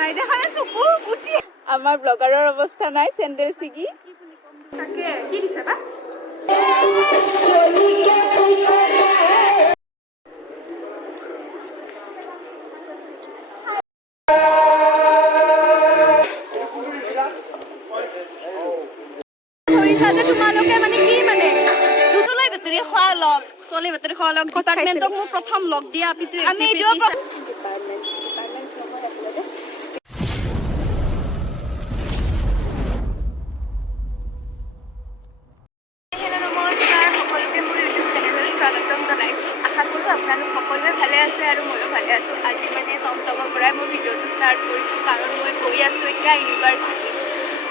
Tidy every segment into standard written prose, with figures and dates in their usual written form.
নাই দেখা চকু উঠি আমাৰ ব্লগাৰৰ অৱস্থা নাই চেন্ডেল ছিগি তাকে কি দিছে বা তোমালোকে মানে কি মানে দুটলাই বেটাৰী খোৱা লগ চলে বেটাৰী খোৱা লগ ডিপাৰ্টমেণ্টক মোৰ প্ৰথম লগ দিয়া আমি এইটো ডিপাৰ্টমেণ্ট নহয় আচলতে আশা কৰোঁ আপোনালোক সকলোৱে ভালে আছে আৰু ময়ো ভালে আছোঁ আজি মানে টমটমৰ পৰাই মই ভিডিঅ'টো ষ্টাৰ্ট কৰিছোঁ কাৰণ মই গৈ আছোঁ এতিয়া ইউনিভাৰ্চিটি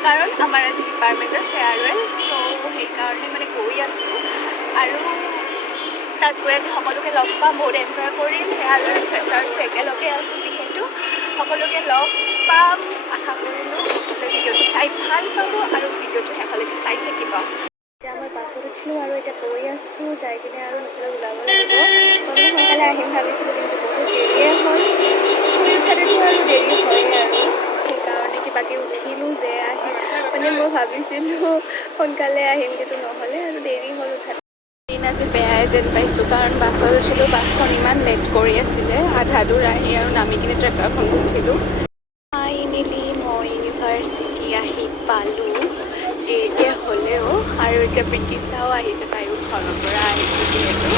কাৰণ আমাৰ আজি ডিপাৰ্টমেণ্টৰ ফেয়াৰৱেল চ' সেইকাৰণে মানে গৈ আছোঁ আৰু তাত গৈ আজি সকলোকে লগ পাম বহুত এনজয় কৰিম ফেয়াৰৱেল ফ্ৰেছাৰ্ছ একেলগে আছে যিহেতু সকলোকে লগ পাম আশা কৰিলোঁ সকলোৱে ভিডিঅ'টো চাই ভাল পাব আৰু ভিডিঅ'টো শেষলৈকে চাই থাকিব এতিয়া মই বাছত উঠিলোঁ আৰু এতিয়া গৈ আছোঁ যাই কিনে আৰু সেইফালে ওলাব লাগিব মই সোনকালে আহিম ভাবিছিলোঁ কিন্তু বহুত দেৰিয়ে হ'ল শুই উঠাতেতো আৰু দেৰি হয়েই আৰু সেইকাৰণে কিবাকৈ উঠিলোঁ যে আহি মানে মই ভাবিছিলোঁ সোনকালে আহিম কিন্তু নহ'লে আৰু দেৰি হ'ল উঠাত দিন আজি বেয়াই যেন পাইছোঁ কাৰণ বাছত উঠিলোঁ বাছখন ইমান লেট কৰি আছিলে আধা দূৰ আহি আৰু নামি কিনে ট্ৰেকাৰখন উঠিলোঁ ফাইনেলি মই ইউনিভাৰ্চিটি আহি পালোঁ দেৰিকৈ হ'লেও আৰু এতিয়া প্ৰীতিশাও আহিছে তাইও ঘৰৰ পৰা আহিছে যিহেতু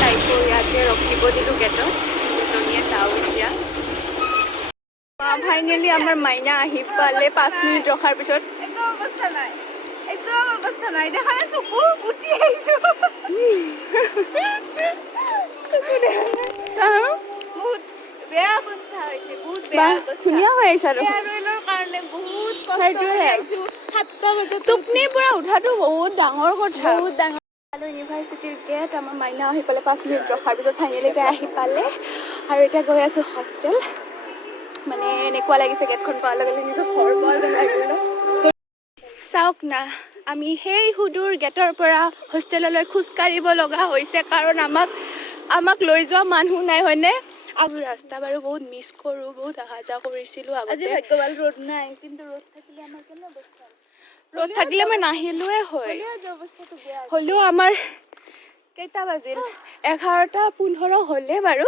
তাইকো ইয়াতে ৰখিব দিলোঁ গেটত দুজনীয়ে যাওঁ এতিয়া ফাইনেলি আমাৰ মাইনা আহি পালে 5 মিনিট ৰখাৰ পিছত একদম অৱস্থা নাই দেখা চকু উঠি আহিছোঁ বহুত বেয়া অৱস্থা হৈছে বহুত বেয়া ধুনীয়া হৈ আহিছে আৰু ফেয়াৰৱেলৰ কাৰণে বহুত কষ্ট কৰি আহিছোঁ 7টা বজাত টোপনিৰ পৰা উঠাটো বহুত ডাঙৰ কথা বহুত ডাঙৰ আৰু ইউনিভাৰ্চিটিৰ গেট আমাৰ মাইনা আহি পালে 5 মিনিট ৰখাৰ পিছত ফাইনেলি এতিয়া আহি পালে আৰু এতিয়া গৈ আছোঁ হোষ্টেল মানে এনেকুৱা লাগিছে গেটখন পোৱাৰ লগে লগে নিজৰ ঘৰ পোৱা যেন লাগিলে চাওক না আমি সেই সুদূৰ গেটৰ পৰা হোষ্টেললৈ খোজকাঢ়িব লগা হৈছে কাৰণ আমাক লৈ যোৱা মানুহ নাই হয়নে আজি ৰাস্তা বাৰু বহুত মিছ কৰোঁ বহুত অহা যোৱা কৰিছিলোঁ আজি ভাগ্যৱান ৰ'দ নাই কিন্তু ৰ'দ থাকিলে আমাৰ কেনে অৱস্থা ৰ'দ থাকিলে মই নাহিলোৱে হয় হ'লেও আমাৰ কেইটা বাজিল 11:15 হ'লে বাৰু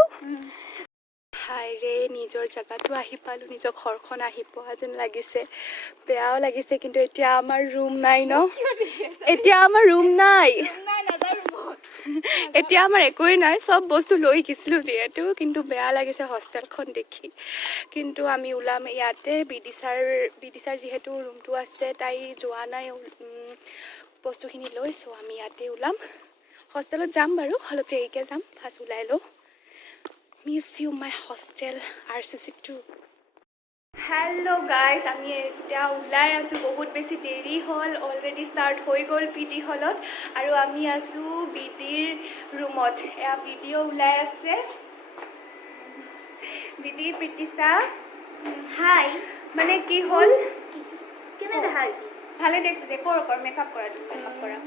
হাইৰে নিজৰ জেগাটো আহি পালোঁ নিজৰ ঘৰখন আহি পোৱা যেন লাগিছে বেয়াও লাগিছে কিন্তু এতিয়া আমাৰ ৰুম নাই ন এতিয়া আমাৰ ৰুম নাই এতিয়া আমাৰ একোৱেই নাই চব বস্তু লৈ গৈছিলোঁ যিহেতু কিন্তু বেয়া লাগিছে হোষ্টেলখন দেখি কিন্তু আমি ওলাম ইয়াতে বিদিশাৰ যিহেতু ৰুমটো আছে তাই যোৱা নাই বস্তুখিনি লৈছোঁ আমি ইয়াতে ওলাম হোষ্টেলত যাম বাৰু অলপ দেৰিকৈ যাম ফাৰ্ষ্ট ওলাই লওঁ miss you my hostel RCC2 hello' guys আমি এতিয়া ওলাই আছোঁ বহুত বেছি দেৰি হ'ল অলৰেডি ষ্টাৰ্ট হৈ গ'ল পিটি হলত আৰু আমি আছোঁ বিদিৰ ৰুমত এয়া বিদিও ওলাই আছে বিদি প্ৰীতিশা হাই মানে কি হ'ল কেনে দেখা হৈছে ভালে দেখিছে দেখৰ ওপৰ মেকআপ কৰা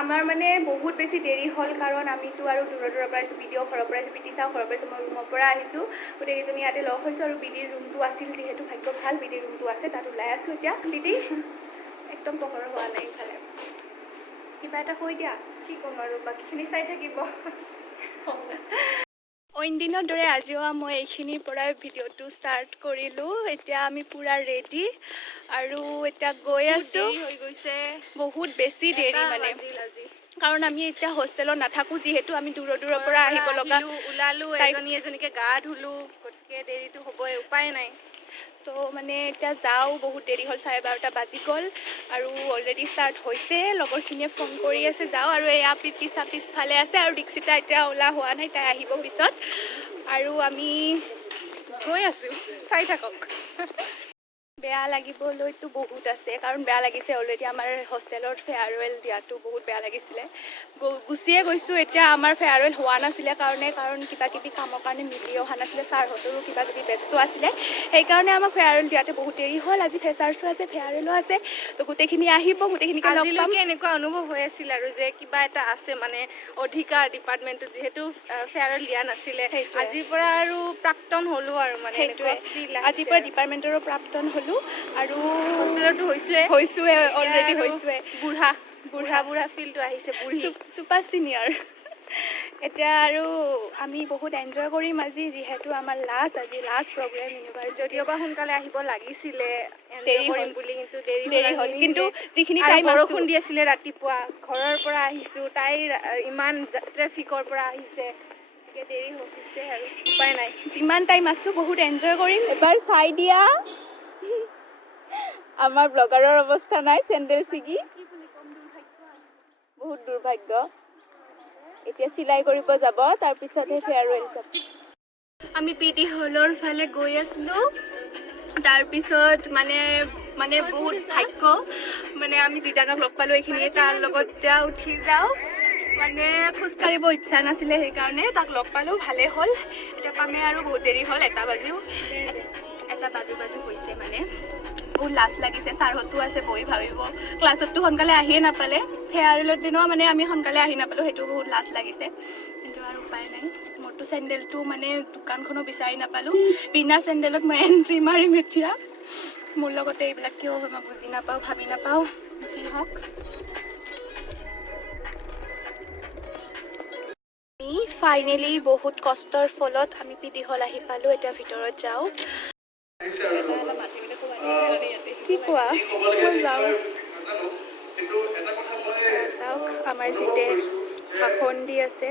আমাৰ মানে বহুত বেছি দেৰি হ'ল কাৰণ আমিতো আৰু দূৰৰ পৰা আহিছোঁ বিদিও ঘৰৰ পৰা আহিছোঁ প্ৰীতিশাও ঘৰৰ পৰা আহিছোঁ মই ৰুমৰ পৰা আহিছোঁ গোটেইকেইজনী ইয়াতে লগ হৈছোঁ আৰু বিদিৰ ৰুমটো আছিল যিহেতু ভাগ্য ভাল বিদিৰ ৰুমটো আছে তাত ওলাই আছোঁ এতিয়া বিদি একদম পহৰ হোৱা নাই ইফালে কিবা এটা কৈ দিয়া কি ক'ম আৰু বাকীখিনি চাই থাকিব অইন দিনৰ দৰে আজিও মই এইখিনিৰ পৰাই ভিডিঅ'টো ষ্টাৰ্ট কৰিলোঁ এতিয়া আমি পূৰা ৰেডি আৰু এতিয়া গৈ আছোঁ হৈ গৈছে বহুত বেছি দেৰি মানে কাৰণ আমি এতিয়া হোষ্টেলত নাথাকোঁ যিহেতু আমি দূৰৰ পৰা আহিব লগা ওলালোঁ এজনীকে গা ধুলোঁ গতিকে দেৰিটো হ'বই উপায় নাই ত' মানে এতিয়া যাওঁ বহুত দেৰি হ'ল 12:30 বাজি গ'ল আৰু অলৰেডি ষ্টাৰ্ট হৈছে লগৰখিনিয়ে ফোন কৰি আছে যাওঁ আৰু এয়া প্ৰীতিশা পিছফালে আছে আৰু দীক্ষিতা এতিয়া ওলা হোৱা নাই তাই আহিব পিছত আৰু আমি গৈ আছোঁ চাই থাকক বেয়া লাগিবলৈতো বহুত আছে, কাৰণ বেয়া লাগিছে অলৰেডি আমাৰ হোষ্টেলত ফেয়াৰৱেল দিয়াটো বহুত বেয়া লাগিছিলে। গুচিয়ে গৈছোঁ, এতিয়া আমাৰ ফেয়াৰৱেল হোৱা নাছিলে কাৰণ কিবাকিবি কামৰ কাৰণে মিলি অহা নাছিলে, ছাৰহঁতৰো কিবাকিবি ব্যস্ত আছিলে, সেইকাৰণে আমাক ফেয়াৰৱেল দিয়াতে বহুত দেৰি হ'ল। আজি ফেচাৰ্ছো আছে, ফেয়াৰৱেলো আছে, তো গোটেইখিনি আহিব, গোটেইখিনিকে লগ পাম। আজিলৈকে এনেকুৱা অনুভৱ হৈ আছিল আৰু যে কিবা এটা আছে মানে অধিকাৰ ডিপাৰ্টমেণ্টত, যিহেতু ফেয়াৰৱেল দিয়া নাছিলে। আজিৰ পৰা আৰু প্ৰাক্তন হ'লোঁ আৰু মানে সেইটোৱে, আজিৰ পৰা ডিপাৰ্টমেণ্টৰো প্ৰাক্তন হ'লোঁ আৰু হোষ্টেলতো হৈছোঁৱে অলৰেডি হৈছোঁৱে। বুঢ়া ফিলটো আহিছে, বুঢ়ী চুপাৰ ছিনিয়ৰ। এতিয়া আৰু আমি বহুত এনজয় কৰিম আজি, যিহেতু আমাৰ আজি লাষ্ট প্ৰগ্ৰেম ইউনিভাৰ্চিটি। যদিওবা সোনকালে আহিব লাগিছিলে দেৰি কৰিম বুলি, কিন্তু দেৰি হ'ল। কিন্তু যিখিনি টাইম টাইম বৰষুণ দি আছিলে ৰাতিপুৱা, ঘৰৰ পৰা আহিছোঁ, তাইৰ ইমান ট্ৰেফিকৰ পৰা আহিছে, দেৰি হৈছে আৰু উপায় নাই। যিমান টাইম আছোঁ বহুত এনজয় কৰিম। এবাৰ চাই দিয়া আমাৰ ব্লগাৰৰ অৱস্থা নাই, চেণ্ডেল ছিগি। বহুত দুৰ্ভাগ্য। এতিয়া চিলাই কৰিব যাব, তাৰপিছতহে ফেয়াৰৱেল যাব। আমি পিটি হলৰ ফালে গৈ আছিলোঁ, তাৰপিছত মানে বহুত ভাগ্য, মানে আমি যিজনক লগ পালোঁ এইখিনিয়ে তাৰ লগত এতিয়া উঠি যাওঁ। মানে খোজকাঢ়িব ইচ্ছা নাছিলে, সেইকাৰণে তাক লগ পালোঁ, ভালেই হ'ল। এতিয়া পামে আৰু বহুত দেৰি হ'ল, এটা বাজু হৈছে। মানে বহুত লাজ লাগিছে, ছাৰহঁতো আছে, বহি ভাবিব ক্লাছততো সোনকালে আহিয়ে নাপালে, ফেয়াৰৱেলৰ দিনাও মানে আমি সোনকালে আহি নাপালোঁ, সেইটো বহুত লাজ লাগিছে। কিন্তু আৰু উপায় নাই। মোৰতো চেণ্ডেলটো মানে দোকানখনো বিচাৰি নাপালোঁ, বিনা চেণ্ডেলত মই এণ্ট্ৰি মাৰিম এতিয়া। মোৰ লগতে এইবিলাক কিয় হয় মই বুজি নাপাওঁ, ভাবি নাপাওঁ, যি হওক। ফাইনেলি বহুত কষ্টৰ ফলত আমি পিটি হল আহি পালোঁ, এতিয়া ভিতৰত যাওঁ। কি কোৱা? মই যাওঁ। চাওক আমাৰ জিতে ভাষণ দি আছে।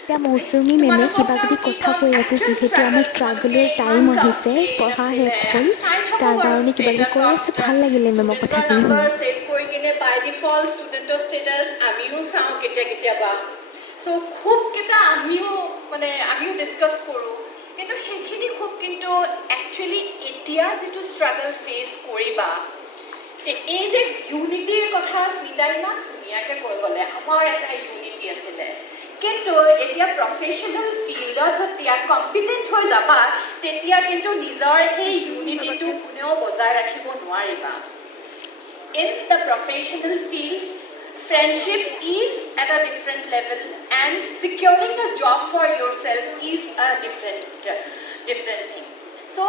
এতিয়া মৌচুমী মেমে কিবা কিবি কথা কৈ আছে, যিহেতু আমাৰ ষ্ট্ৰাগলৰ টাইম আহিছে, পঢ়া শেষ হ'ল, তাৰ কাৰণে কিবা কিবি কৈ আছে। ভাল লাগিলে মেমৰ কথাখিনি শুনি। ছেভ কৰি কিনে বাই ডিফল্ট ষ্টুডেণ্টৰ ষ্টেটাছ আমিও চাওঁ কেতিয়াবা। চ' খুবকেইটা আমিও ডিছকাছ কৰোঁ, কিন্তু সেইখিনি খুব কিন্তু একচুৱেলি এতিয়া যিটো ষ্ট্ৰাগল ফেচ কৰিবা, এই যে ইউনিটিৰ কথা স্মিতা ইমান ধুনীয়াকৈ কৈ গ'লে, আমাৰ এটা ইউনিটি আছিলে, কিন্তু এতিয়া প্ৰফেশ্যনেল ফিল্ডত যেতিয়া কম্পিটেণ্ট হৈ যাবা, তেতিয়া কিন্তু নিজৰ সেই ইউনিটিটো কোনেও বজাই ৰাখিব নোৱাৰিবা। In the professional field, friendship is at a different level and securing a job for yourself is a different thing. So,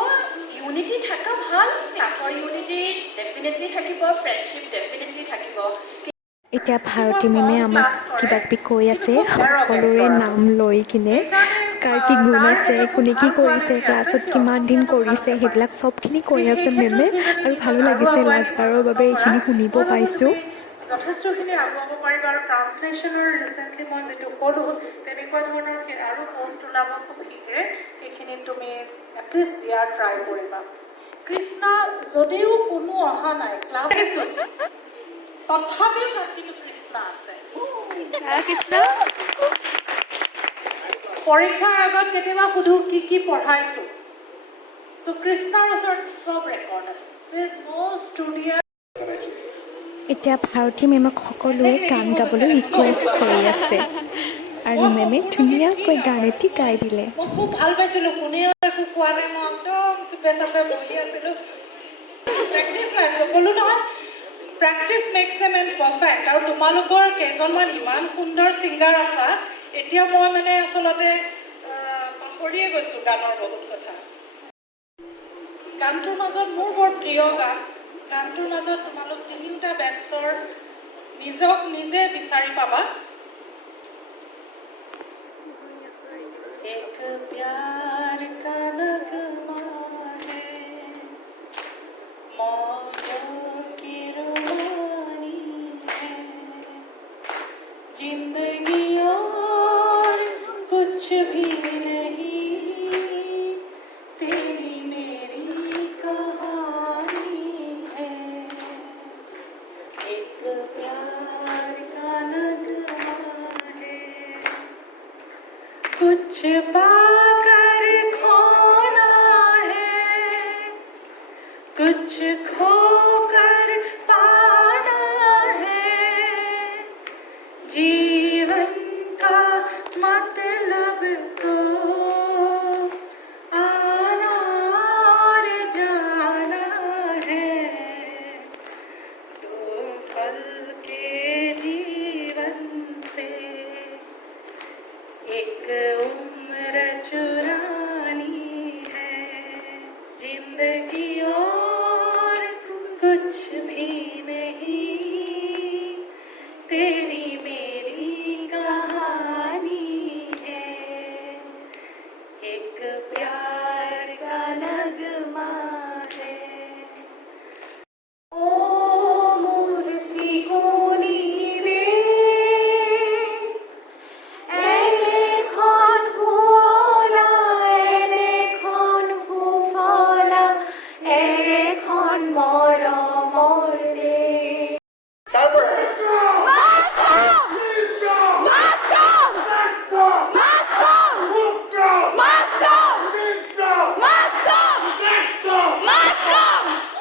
unity thaka bhal, class or unity definitely thakibo, friendship definitely thakibo. এতিয়া ভাৰতী মেমে আমাক কিবা কিবি কৈ আছে, সকলোৰে নাম লৈ কিনে, কাৰ কি গুণ আছে, কোনে কি কৰিছে, ক্লাছত কিমান দিন কৰিছে, সেইবিলাক চবখিনি কৈ আছে মেমে, আৰু ভালো লাগিছে লাষ্টবাৰৰ বাবে এইখিনি শুনিব পাইছোঁ। যথেষ্টখিনি আগুৱাব পাৰিব, আৰু ট্ৰান্সলেশ্যনৰ ৰিচেণ্টলি মই যিটো ক'লোঁ, তেনেকুৱা ধৰণৰ আৰু পষ্ট ওলাব খুব শীঘ্ৰে, সেইখিনিত তুমি এটলিষ্ট দিয়াৰ ট্ৰাই কৰিবা। কৃষ্ণা যদিও কোনো অহা নাই ক্লাছ, তথাপিও তাত কিন্তু কৃষ্ণা আছে। পৰীক্ষাৰ আগত কেতিয়াবা সুধো কি পঢ়াইছোঁ, চ' কৃষ্ণাৰ ওচৰত চব ৰেকৰ্ড আছে। এতিয়া ভাৰতী মেমক সকলোৱে গান গাবলৈ ৰিকুৱেষ্ট কৰি আছে, আৰু মেমে ধুনীয়াকৈ গান এটি গাই দিলে। মই খুব ভাল পাইছিলোঁ, কোনেও একো কোৱা নাই, মই একদম চুপে চাপে বহি আছিলোঁ। প্ৰেক্টিচ নাই, ক'লোঁ নহয়, practice makes a man perfect. আৰু তোমালোকৰ কেইজনমান ইমান সুন্দৰ ছিংগাৰ আছা, এতিয়া মই আচলতে পাহৰিয়ে গৈছোঁ গানৰ বহুত কথা। গানটোৰ মাজত মোৰ বৰ প্ৰিয় গানটোৰ মাজত তোমালোক তিনিওটা বেঞ্চৰ নিজক নিজে বিচাৰি পাবা। এক প্যাৰ কা নগমা হে, মौजों की रुबानी है, जिंदगी और कुछ भी नहीं, तेरी मेरी कहानी है, एक प्यार का नगमा है। कुछ पाकर खोना है, कुछ खोकर पाना है, जीवन का मतलब तो आना और जाना है, दो पल के जीवन से एक उम्र चुरानी है, जिंदगी और कुछ भी नहीं, तेरी मेरी कहानी है, एक प्यार का नगमा है। ओ मुर्सी कोनी रे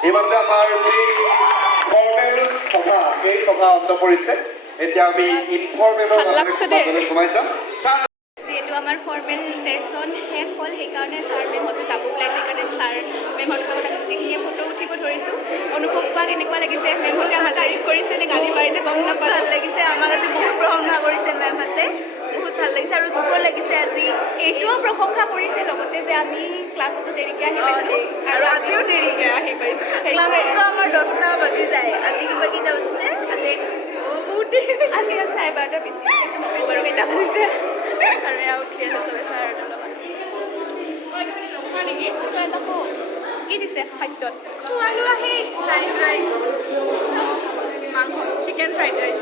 এইমাত্ৰ আমাৰ যি ফৰ্মেল সভা এই সভা অন্ত পৰিছে এতিয়া আমি ইনফৰ্মেলৰ মাজলৈ সোমাই যাম যিহেতু আমাৰ ফৰ্মেল ছেকশ্যন শেষ হ'ল সেইকাৰণে ছাৰ মেমহঁতে যাব ওলাইছে সেইকাৰণে ছাৰ মেমহঁতৰ লগত আমি গোটেইখিনিয়ে ফটো উঠিব ধৰিছোঁ অনুভৱ কৰা কেনেকুৱা লাগিছে মেমহঁতে আমাৰ তাৰিফ কৰিছে নে গালি পাৰিছে গম নাপাওঁ ভাল লাগিছে আমাক আজি বহুত প্ৰশংসা কৰিছে মেমহঁতে বহুত ভাল লাগিছে আৰু দুখো লাগিছে আজি এইটোও প্ৰশংসা কৰিছে লগতে যে আমি ক্লাছতো দেৰিকৈ আহি পাইছিলোঁ আৰু আজিও দেৰিকৈ আহি পাইছোঁ ক্লাছতো আমাৰ 10টা বাজি যায় আজি কিবা কেইটা বাজিছে আজি বহুত দেৰি আজি 12:30 বেছি বাৰু কেইটা বাজিছে আৰু এয়া উঠি আছে চবে ছাৰহঁতৰ লগত নেকি কি দিছে খাদ্যত খোৱালো আহি ফ্ৰাইড ৰাইচ মাংস চিকেন ফ্ৰাইড ৰাইচ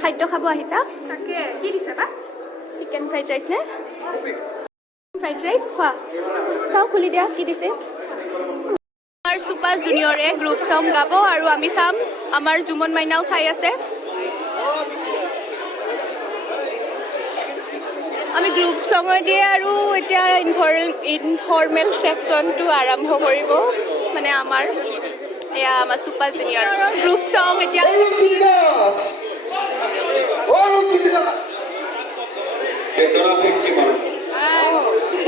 খাদ্য খাব আহিছা তাকে কি দিছে বা চিকেন ফ্ৰাইড ৰাইচ নে ফ্ৰাইড ৰাইচ খোৱা চাওঁ খুলি দিয়া কি দিছে আমাৰ চুপাৰ জুনিয়ৰে গ্ৰুপ চং গাব আৰু আমি চাম আমাৰ জুমন মাইনাও চাই আছে আমি গ্ৰুপ চঙৰ দিয়ে আৰু এতিয়া ইনফৰ্মেল ছেকশ্যনটো আৰম্ভ কৰিব মানে আমাৰ এয়া আমাৰ চুপাৰ জুনিয়ৰ গ্ৰুপ চং এতিয়া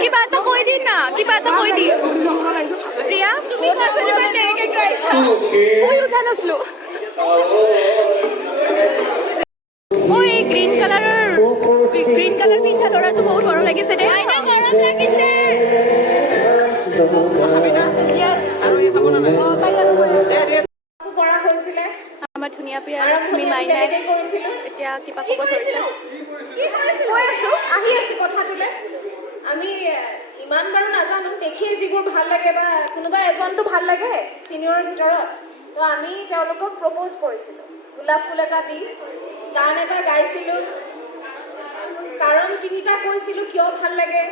কিবা এটা কৈ দি না কিবা এটা কৈ দি প্ৰিয়া তুমি কোৱাচোন ইমান দেৰিকৈ কৈ আহিছা মই উঠা নাছিলোঁ এই গ্ৰীণ কালাৰ পিন্ধা ল'ৰাটো বহুত মৰম লাগিছে দে মৰম লাগিছে কৰা হৈছিলে আমাৰ ধুনীয়া প্ৰিয়া লক্ষ্মী মাইনাই এতিয়া কিবা ক'ব ধৰিছে কৈ আছোঁ আহি আছোঁ কথাটোলৈ আমি ইমান বাৰু নাজানো দেখিয়ে যিবোৰ ভাল লাগে বা কোনোবা এজনটো ভাল লাগে ছিনিয়ৰৰ ভিতৰত তো আমি তেওঁলোকক প্ৰপ'জ কৰিছিলোঁ গোলাপ ফুল এটা দি গান এটা গাইছিলোঁ কাৰণ তিনিটা কৈছিলোঁ কিয় ভাল লাগে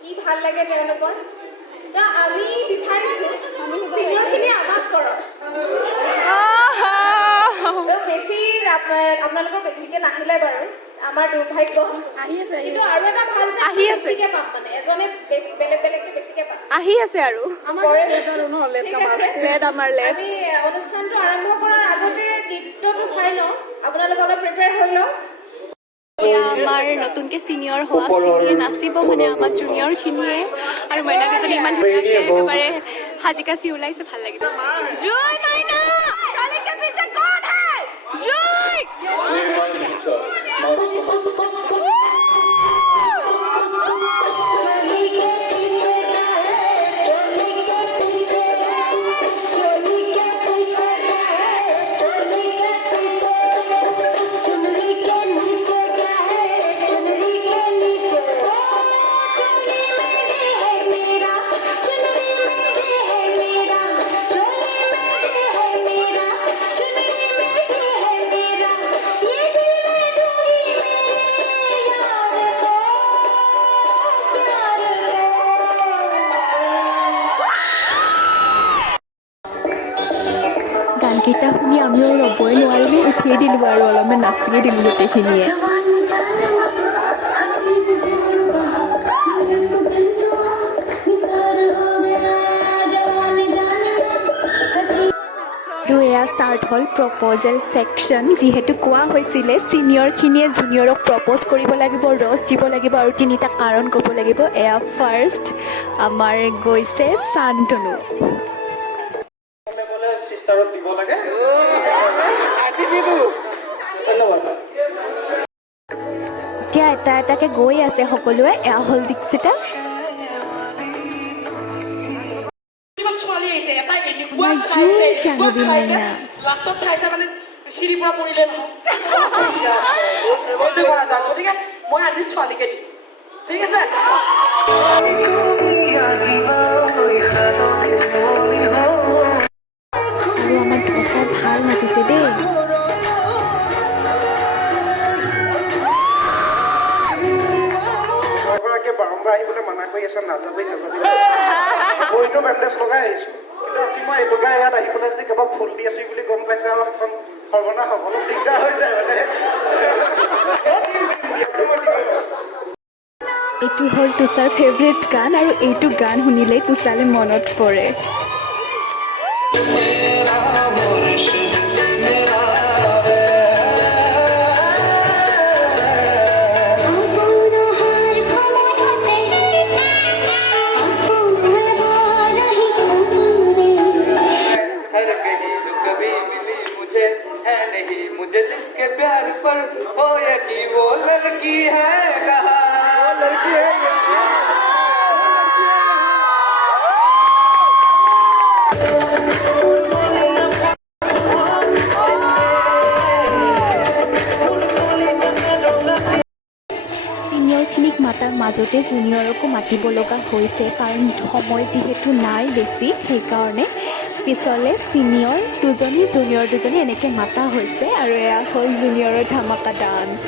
কি ভাল লাগে তেওঁলোকৰ তো আমি বিচাৰিছোঁ ছিনিয়ৰখিনি আমাক কৰক বেছি আপোনালোকৰ বেছিকৈ নাহিলে বাৰু আমাৰ দুৰ্ভাগ্য আহি আছে কিন্তু আৰু এটা ভাল যে আহি আছে বেছিকৈ পাম মানে এজনে বেলেগ বেলেগকৈ বেছিকৈ পাম আহি আছে আৰু আমি অনুষ্ঠানটো আৰম্ভ কৰাৰ আগতে নৃত্যটো চাই লওঁ আপোনালোকে অলপ প্ৰিপেয়াৰ হৈ লওক এতিয়া আমাৰ নতুনকৈ ছিনিয়ৰ হোৱাখিনিয়ে নাচিব মানে আমাৰ জুনিয়ৰখিনিয়ে আৰু মাইনাকেইজনী ইমান ধুনীয়াকৈ একেবাৰে সাজি কাচি ওলাইছে ভাল লাগিব জয় মাইনা জয় গানকেইটা শুনি আমিও ৰ'বই নোৱাৰিলোঁ, উঠিয়ে দিলোঁ আৰু অলপমান নাচিয়ে দিলোঁ গোটেইখিনিয়ে। আৰু এয়া ষ্টাৰ্ট হ'ল প্ৰপ'জেল ছেকশ্যন। যিহেতু কোৱা হৈছিলে ছিনিয়ৰখিনিয়ে জুনিয়ৰক প্ৰপ'জ কৰিব লাগিব, ৰছ দিব লাগিব আৰু 3টা কাৰণ ক'ব লাগিব। এয়া ফাৰ্ষ্ট আমাৰ গৈছে শান্তনু। চিষ্টাৰক দিব লাগে ধন্যবাদ। এতিয়া এটা এটাকৈ গৈ আছে সকলোৱে। এয়া হ'ল দীক্ষিতা, জাহ্নৱী মাইনা, লাষ্টত চাইছে মানে চিৰিৰ পৰা পৰিলে নহয়। গতিকে মই আজি ছোৱালীকে দিম, ঠিক আছে? আৰু আমাৰ ধচাই ভাল নাচিছে দেই। ঘৰগৰাকীয়ে বাৰম্বাৰ আহিবলৈ মানা কৰি আছে, নাযাবি ভৰিটো বেণ্ডেজ লগাই আহিছোঁ, কিন্তু আজি মই এইটোকে ইয়াত আহি পেলাই যদি কাৰোবাক ফুল দি আছোঁ বুলি গম পাইছে অলপ সৰ্বনাশ হ'ব, অলপ দিগদাৰ হৈ যায় মানে। এইটো হ'ল তুষাৰ ফেভৰেট গান আৰু এইটো গান শুনিলেই তুষাৰলৈ মনত পৰে। मुझे जिसके प्यार पर हो यकी वो लड़की है कहा लड़की है ছিনিয়ৰখিনিক মাতাৰ মাজতে জুনিয়ৰকো মাতিব লগা হৈছে, কাৰণ সময় যিহেতু নাই বেছি, সেইকাৰণে পিছলৈ ছিনিয়ৰ দুজনী জুনিয়ৰ দুজনী এনেকৈ মাতা হৈছে। আৰু এয়া হ'ল জুনিয়ৰৰ ধামাকা ডান্স।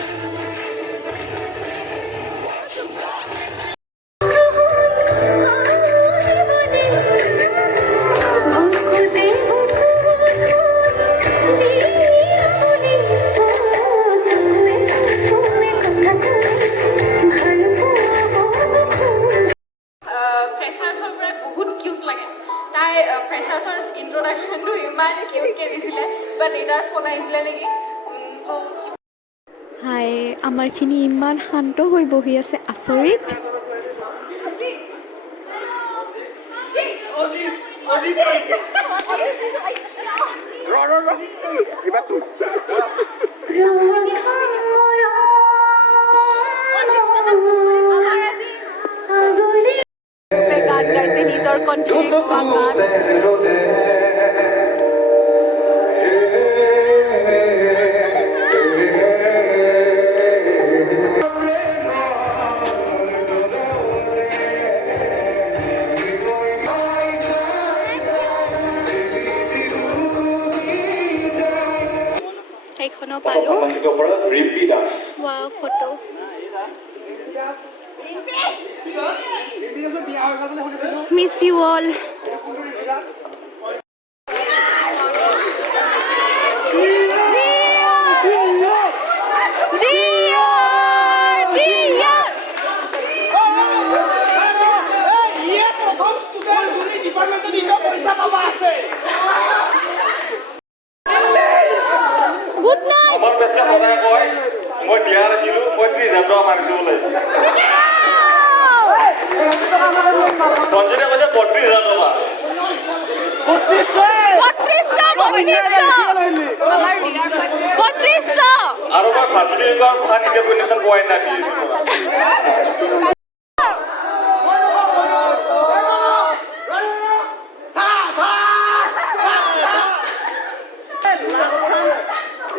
ফ্ৰেছাৰ্ছৰ পৰা বহুত কিউট লাগে। তাই ফ্ৰেছাৰ্ছৰ ইন্ট্ৰডাকশ্যনটো ইমানেই কিউটকৈ দিছিলে, বাট এটাৰ ফোন আহিছিলে নেকি। হাই, আমাৰখিনি ইমান শান্ত হৈ বহি আছে, আচৰিত। গান গাইছে নিজৰ কণ্ঠৰে গোৱা গান। সেইখনো পালোঁ। Wow, photo. Miss you all. Good night. আমাৰ বাচ্চা সদায় কয় মই বিয়া নাছিলোঁ, মই 30,000 টকা মাৰিছোঁ বোলে। সঞ্জিতে কৈছে 32,000 টকা। আৰু মই ফাঁচি ফান এতিয়া পইণ্ট পোৱাই নাই।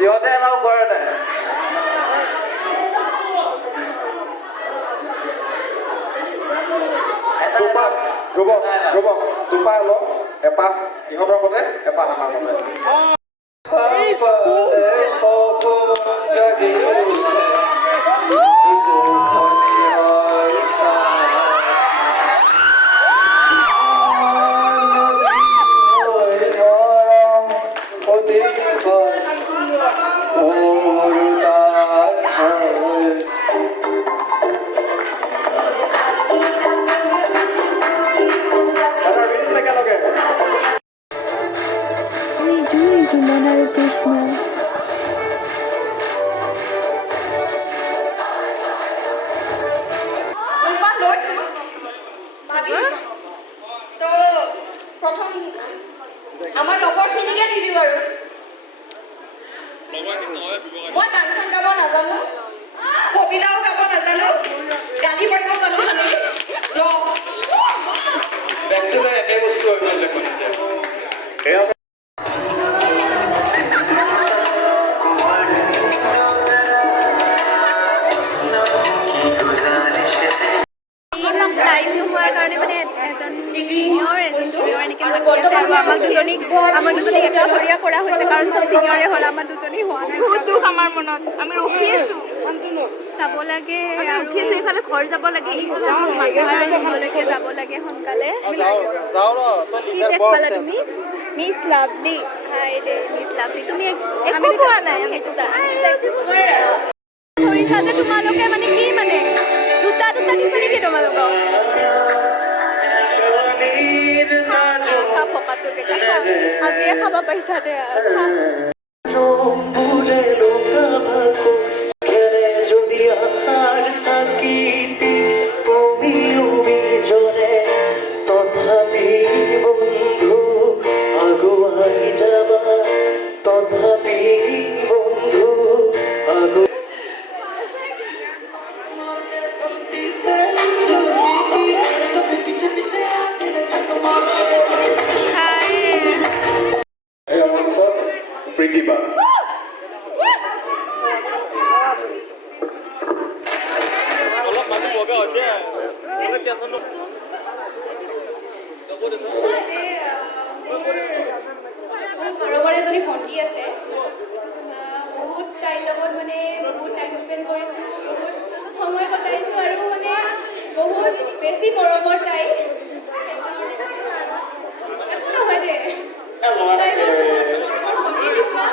ইহঁতে এলাও কৰে নাই। দুপাহ লওঁ, এপাহ ইহঁতৰ মতে, এপাহ আমাৰ মতে। সুমন আৰু কৃষ্ণ। তো প্ৰথম আমাৰ লগৰখিনিকে দি দিওঁ আৰু মই গান চান গাব নাজানো, কবিতাও গাব নাজানো, গালি পাৰিব জানো খালি একে বস্তু টাইম নোহোৱাৰ কাৰণে মানে এজন চিনিয়ৰ এনেকৈ মাতি আছে আৰু আমাক দুজনীক একাষৰীয়া কৰা হৈছে কাৰণ চব চিনিয়ৰে হ'ল, আমাৰ দুজনী হোৱা নাই। বহুত দুখ আমাৰ মনত, আমি ৰখি আছোঁ যাব লাগে আৰু ৰখিছোঁ, ইফালে ঘৰ যাব লাগে, ইফালে ঘৰলৈকে যাব লাগে সোনকালে। কি দেখ পালা তুমি? Miss Lovely. হাই দে মিছ লাভলি, তুমি একো পোৱা নাই। আমি ধৰিছা যে তোমালোকে মানে কি মানে দুটা দিছে নেকি তোমালোকক? আজিয়ে খাব পাইছা দে প্ৰীতিবা ঘৰৰ এজনী ভণ্টি আছে, বহুত তাইৰ লগত মানে বহুত টাইম স্পেণ্ড কৰিছোঁ, বহুত সময় কটাইছোঁ আৰু মানে বহুত বেছি মৰমৰ তাই। একো নহয় দে, তাই মৰমৰ ভণ্টি নিচিনা।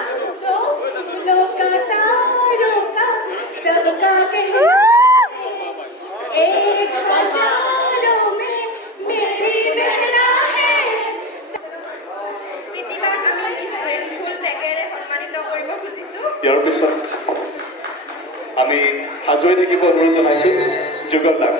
सबका कहना एक हजारों में मेरी बहना है। प्रतिभा আমি মিছ গ্ৰেচফুল টেগেৰে সন্মানিত কৰিব খুজিছোঁ। ইয়াৰ পিছত আমি সাজুৱাই থাকিব অনুৰোধ জনাইছোঁ। যুগল দাগ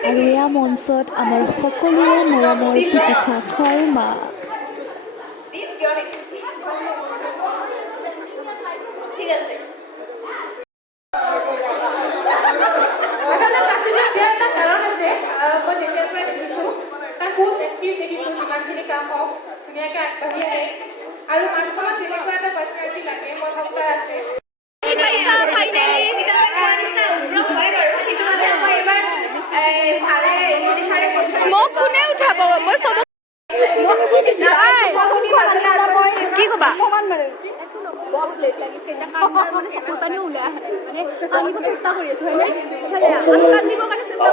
আৰু এয়া মঞ্চত আমাৰ সকলোৰে মৰমৰ পিতিকা শৰ্মা। ঠিক আছে। কাৰণ আছে মই যেতিয়াৰ পৰা দেখিছোঁ তাক বহুত এক্টিভ দেখিছোঁ, যিমানখিনি কাম হওক ধুনীয়াকৈ আগবাঢ়ি আহে আৰু মাছখনত যেনেকুৱা এটা পাৰ্চনেলিটি লাগে মই ভাবোঁ তাৰ আছে। মোক কোনে উঠাব? মই চব কি ক'বা? বছ লেট লাগিছে, মানে চকুৰ পানী ওলাই অহা নাই, মানে কান্দিব চেষ্টা কৰি আছোঁ হয়নে? কান্দিবৰ কাৰণে চেষ্টা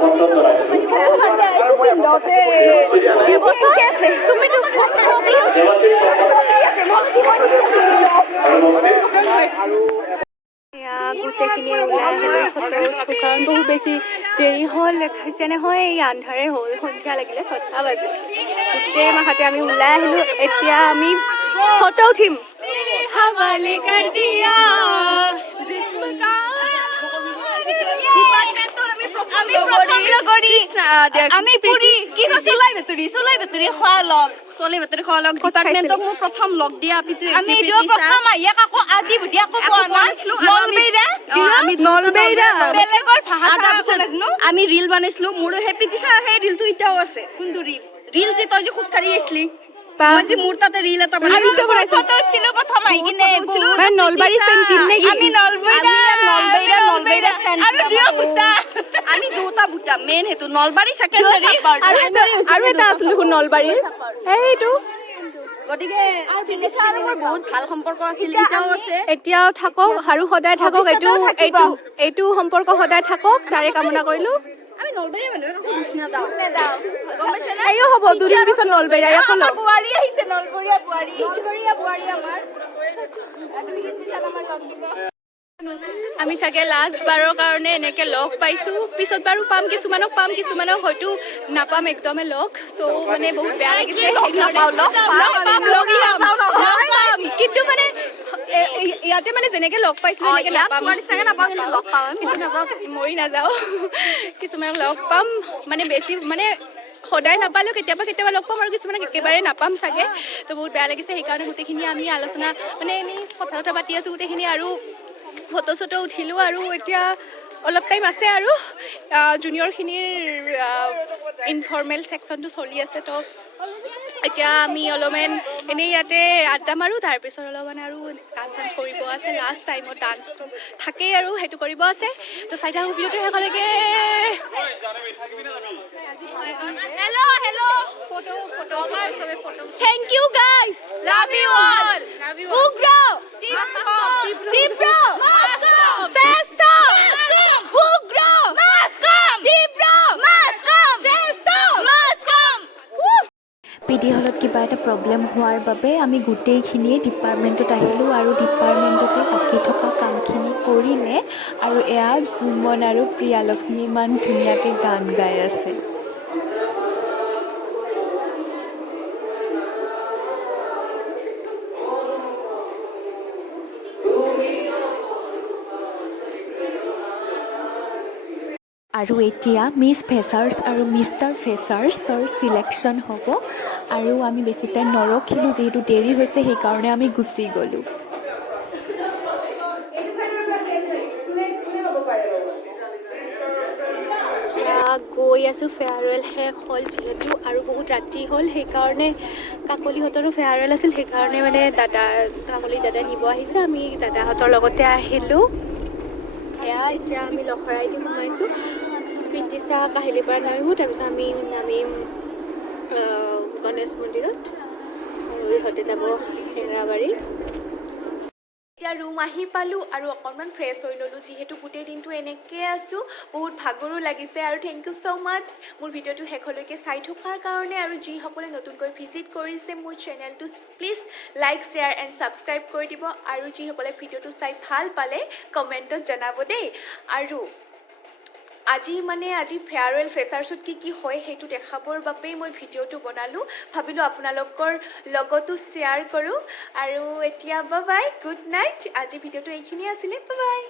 গোটেইখিনি ওলাই আহিলে ফটো উঠোঁ, কাৰণ বহুত বেছি দেৰি হ'ল, দেখাইছে নহয় এই আন্ধাৰে হ'ল, সন্ধিয়া লাগিলে 6টা বাজি। গোটেই মাহতে আমি ওলাই আহিলোঁ, এতিয়া আমি ফটো উঠিম। হাৱালে কৰ দিয়া আমি পুৰি কি চলাই বেতৰি খোৱা লগ ডিপাৰ্টমেণ্টক মোক প্ৰথম লগ দিয়া আমি প্ৰথম আহি আকৌ আজি বুদ্ধি আকৌ বেলেগৰ ভাষা আমি ৰিল বনাইছিলো। মোৰ সেই প্ৰীতিশা সেই ৰিলটো এতিয়াও আছে। কোনটো ৰিল যে তই যে খোজকাঢ়ি আহিছিলি, মোৰ তাতে ৰিল এটা বনাইছিলো প্ৰথম আহি কিনে নলবাৰী চেণ্টিন নে কি? আমি নলবাৰী আৰু দিও বুটা আমি দুটা বুটা মেইন হেতু নলবাৰী সেকেন্ডাৰী আৰু এটা আছিল দেখোন নলবাৰীৰ এইটো গতিকে তিনিচা আৰু মোৰ বহুত ভাল সম্পৰ্ক আছিল এতিয়াও আছে এতিয়াও থাকক আৰু সদায় থাকক এইটো সম্পৰ্ক সদায় থাকক তাৰে কামনা কৰিলোঁ আমি নলবাৰীৰ মানুহে কাকো দুখ নাযাওঁ গম পাইছে নে এইও হ'ব দুদিন পিছত নলবাৰী এখন আমাৰ বোৱাৰী আহিছে নলবৰীয়া বোৱাৰী আমাৰ দুদিন পিছত আমাৰ লগ দিব আমি চাগে লাষ্ট বাৰৰ কাৰণে এনেকৈ লগ পাইছোঁ পিছত বাৰু পাম কিছুমানক হয়তো নাপাম একদমে লগ চ' মানে বহুত বেয়া লাগিছে কিন্তু মানে ইয়াতে মানে যেনেকৈ লগ পাইছিলোঁ এনেকৈ নাপাম কিন্তু লগ পাওঁ কিন্তু নাযাওঁ মৰি নাযাওঁ কিছুমানক লগ পাম মানে বেছি মানে সদায় নাপালেও কেতিয়াবা লগ পাম আৰু কিছুমানক একেবাৰে নাপাম চাগে তো বহুত বেয়া লাগিছে সেইকাৰণে গোটেইখিনি আমি আলোচনা মানে আমি কথা পাতি আছোঁ গোটেইখিনি আৰু ফটো চটো উঠিলোঁ আৰু এতিয়া অলপ টাইম আছে আৰু জুনিয়ৰখিনিৰ ইনফৰ্মেল ছেকশ্যনটো চলি আছে তো এতিয়া আমি অলপমান এনেই ইয়াতে আড্ডা মাৰোঁ তাৰপিছত অলপমান আৰু ডান্স চান্স কৰিব আছে লাষ্ট টাইমত ডান্স থাকেই আৰু সেইটো কৰিব আছে তো চাই থাকোঁ ভিডিঅ'টো শেষলৈকে Thank you guys. Love you all. Ugro. Dipro. Sesto. Ugro. Dipro. Sesto. PD হলত কিবা এটা প্ৰব্লেম হোৱাৰ বাবে আমি গোটেইখিনিয়ে ডিপাৰ্টমেণ্টত আহিলোঁ আৰু ডিপাৰ্টমেণ্টতে বাকী থকা কামখিনি কৰিলে আৰু এয়া জুমন আৰু প্ৰিয়ালক্ষ্মী ইমান ধুনীয়াকৈ গান গাই আছে আৰু এতিয়া মিছ ফেচাৰ্ছ আৰু মিষ্টাৰ ফেচাৰ্ছৰ চিলেকশ্যন হ'ব আৰু আমি বেছি টাইম নৰখিলোঁ যিহেতু দেৰি হৈছে সেইকাৰণে আমি গুচি গ'লোঁ গৈ আছোঁ ফেয়াৰৱেল শেষ হ'ল যিহেতু আৰু বহুত ৰাতি হ'ল সেইকাৰণে কাকলিহঁতৰো ফেয়াৰৱেল আছিল সেইকাৰণে মানে কাকলি দাদাই নিব আহিছে আমি দাদাহঁতৰ লগতে আহিলোঁ এয়া এতিয়া আমি লখৰাইদি সোমাইছোঁ প্ৰীতিচা কাহিলীৰ পৰা নামিব তাৰপিছত আমি নামিম গণেশ মন্দিৰত আৰু ইহঁতে যাব হেঙেৰাবাৰী এতিয়া ৰুম আহি পালোঁ আৰু অকণমান ফ্ৰেছ হৈ ল'লোঁ যিহেতু গোটেই দিনটো এনেকৈ আছোঁ বহুত ভাগৰো লাগিছে আৰু থেংক ইউ ছ' মাছ মোৰ ভিডিঅ'টো শেষলৈকে চাই থকাৰ কাৰণে আৰু যিসকলে নতুনকৈ ভিজিট কৰিছে মোৰ চেনেলটো please like share and subscribe কৰি দিব আৰু যিসকলে ভিডিঅ'টো চাই ভাল পালে কমেণ্টত জনাব দেই আৰু আজি ফেয়াৰৱেল ফ্ৰেছাৰ্ছত কি হয় সেইটো দেখাবৰ বাবেই মই ভিডিঅ'টো বনালোঁ ভাবিলোঁ আপোনালোকৰ লগতো শ্বেয়াৰ কৰোঁ আৰু এতিয়া বাই গুড নাইট আজি ভিডিঅ'টো এইখিনিয়ে আছিলে বাই